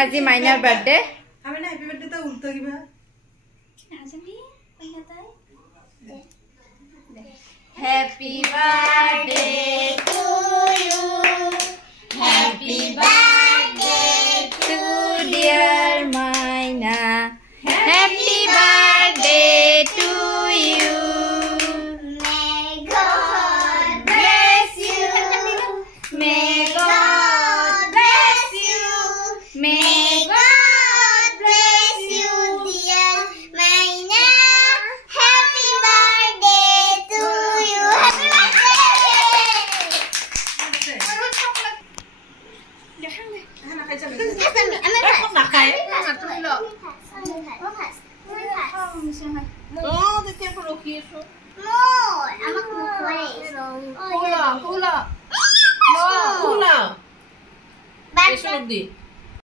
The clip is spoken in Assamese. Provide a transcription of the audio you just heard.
আজি মাইনাৰ বাৰ্থডে আমি না হ্যাপি বাৰ্থডে তা উল্টো কিবা Happy birthday to you. Happy birthday to dear Maina. Happy birthday to you. May God bless you. May God bless you. May God bless you, dear Maina. Happy birthday to you. Happy birthday. Hula.